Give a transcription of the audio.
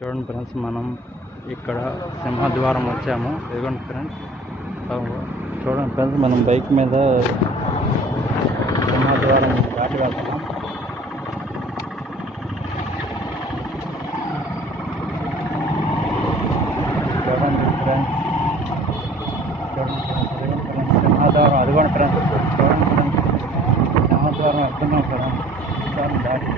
చూడండి ఫ్రెండ్స్, మనం ఇక్కడ సింహద్వారం వచ్చాము. ఇదిగోండి ఫ్రెండ్స్, చూడండి ఫ్రెండ్స్, మనం బైక్ మీద సింహద్వారం దాటి వెళ్తున్నాం. చూడండి ఫ్రెండ్స్, సింహద్వారం అదిగోండి ఫ్రెండ్స్, చూడండి ఫ్రెండ్స్, సింహద్వారం వెళ్తున్నాం ఫ్రెండ్స్ దాటి.